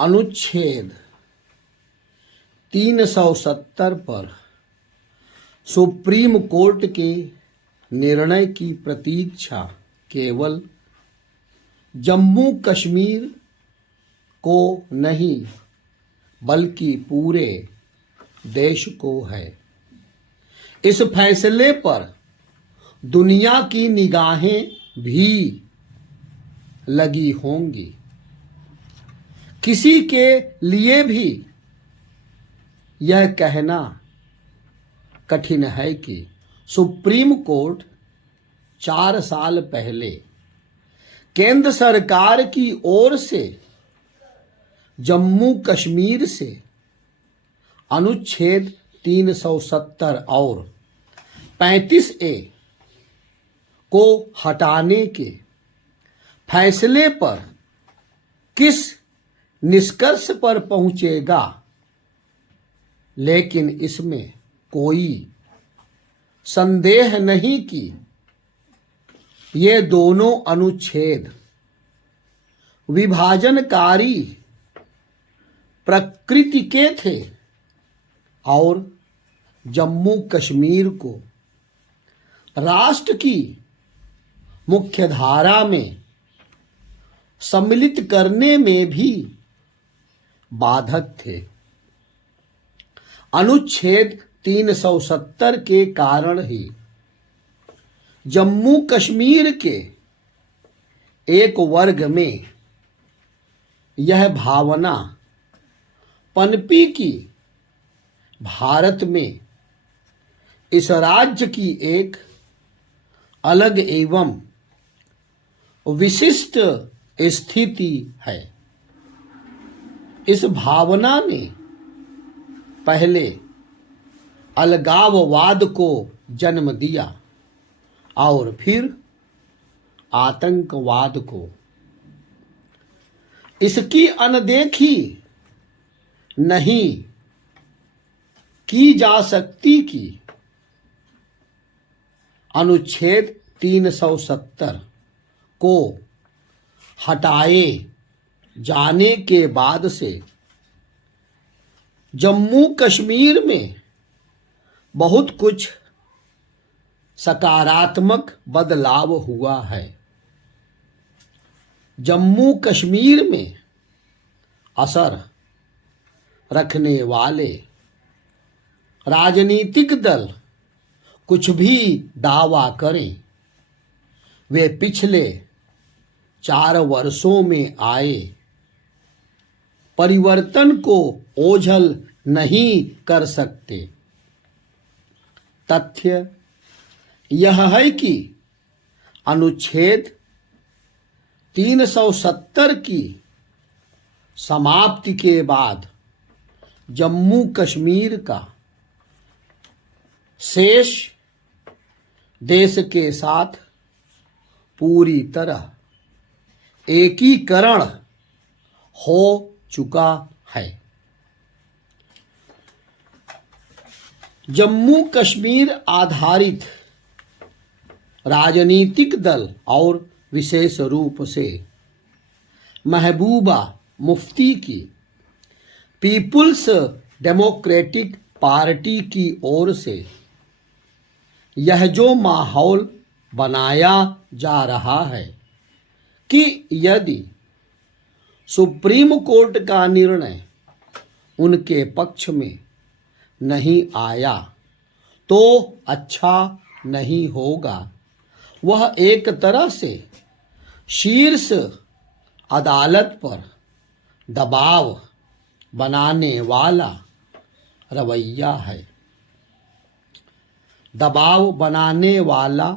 अनुच्छेद 370 पर supreme court के निर्णय की प्रतीक्षा केवल जम्मू कश्मीर को नहीं बल्कि पूरे देश को है। इस फैसले पर दुनिया की निगाहें भी लगी होंगी। किसी के लिए भी यह कहना कठिन है कि सुप्रीम कोर्ट 4 साल पहले केंद्र सरकार की ओर से जम्मू कश्मीर से अनुच्छेद 370 और 35A को हटाने के फैसले पर किस निष्कर्ष पर पहुंचेगा, लेकिन इसमें कोई संदेह नहीं कि ये दोनों अनुच्छेद विभाजनकारी प्रकृति के थे और जम्मू कश्मीर को राष्ट्र की मुख्यधारा में सम्मिलित करने में भी बाधक थे। अनुच्छेद 370 के कारण ही जम्मू कश्मीर के एक वर्ग में यह भावना पनपी कि भारत में इस राज्य की एक अलग एवं विशिष्ट स्थिति है। इस भावना ने पहले अलगाववाद को जन्म दिया और फिर आतंकवाद को। इसकी अनदेखी नहीं की जा सकती कि अनुच्छेद 370 को हटाए जाने के बाद से जम्मू कश्मीर में बहुत कुछ सकारात्मक बदलाव हुआ है। जम्मू कश्मीर में असर रखने वाले राजनीतिक दल कुछ भी दावा करें, वे पिछले 4 वर्षों में आए परिवर्तन को ओझल नहीं कर सकते। तथ्य यह है कि अनुच्छेद 370 की समाप्ति के बाद जम्मू कश्मीर का शेष देश के साथ पूरी तरह एकीकरण हो चुका है। जम्मू कश्मीर आधारित राजनीतिक दल और विशेष रूप से महबूबा मुफ्ती की पीपुल्स डेमोक्रेटिक पार्टी की ओर से यह जो माहौल बनाया जा रहा है कि यदि सुप्रीम कोर्ट का निर्णय उनके पक्ष में नहीं आया तो अच्छा नहीं होगा, वह एक तरह से शीर्ष अदालत पर दबाव बनाने वाला रवैया है। दबाव बनाने वाला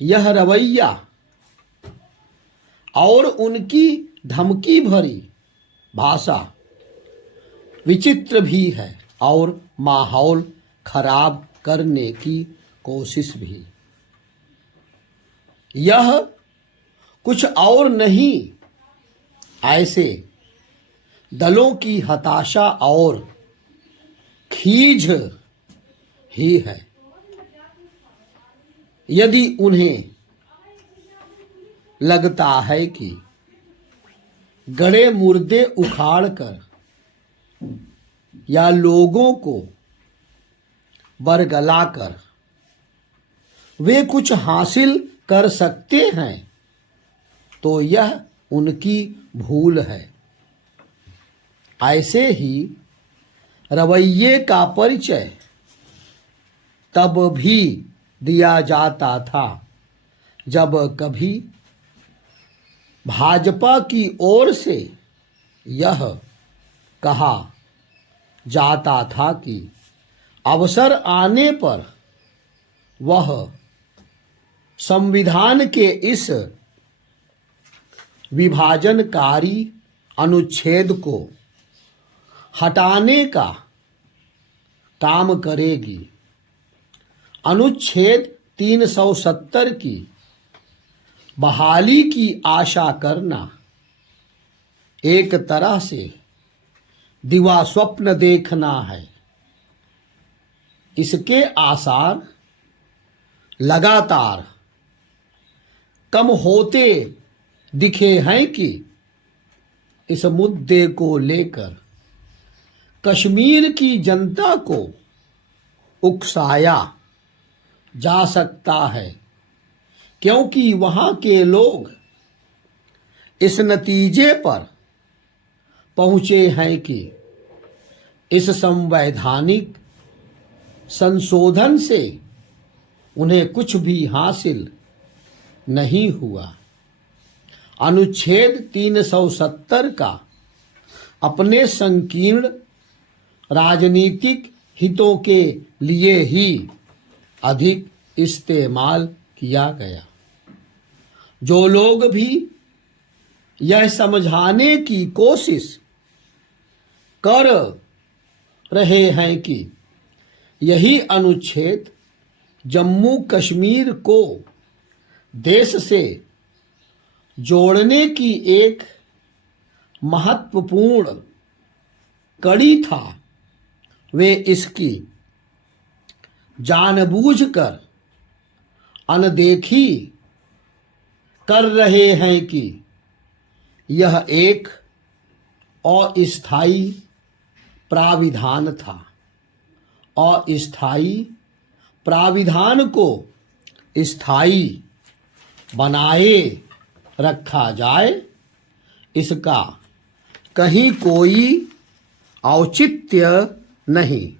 यह रवैया और उनकी धमकी भरी भाषा विचित्र भी है और माहौल खराब करने की कोशिश भी। यह कुछ और नहीं, ऐसे दलों की हताशा और खीज ही है। यदि उन्हें लगता है कि गड़े मुर्दे उखाड़ कर या लोगों को बरगला कर वे कुछ हासिल कर सकते हैं तो यह उनकी भूल है। ऐसे ही रवैये का परिचय तब भी दिया जाता था जब कभी भाजपा की ओर से यह कहा जाता था कि अवसर आने पर वह संविधान के इस विभाजनकारी अनुच्छेद को हटाने का काम करेगी। अनुच्छेद 370 की बहाली की आशा करना एक तरह से दिवा स्वप्न देखना है। इसके आसार लगातार कम होते दिखे हैं कि इस मुद्दे को लेकर कश्मीर की जनता को उकसाया जा सकता है, क्योंकि वहां के लोग इस नतीजे पर पहुंचे हैं कि इस संवैधानिक संशोधन से उन्हें कुछ भी हासिल नहीं हुआ। अनुच्छेद 370 का अपने संकीर्ण राजनीतिक हितों के लिए ही अधिक इस्तेमाल किया गया। जो लोग भी यह समझाने की कोशिश कर रहे हैं कि यही अनुच्छेद जम्मू कश्मीर को देश से जोड़ने की एक महत्वपूर्ण कड़ी था, वे इसकी जानबूझकर अनदेखी कर रहे हैं कि यह एक अस्थायी प्राविधान था। अस्थायी प्राविधान को स्थायी बनाए रखा जाए, इसका कहीं कोई औचित्य नहीं।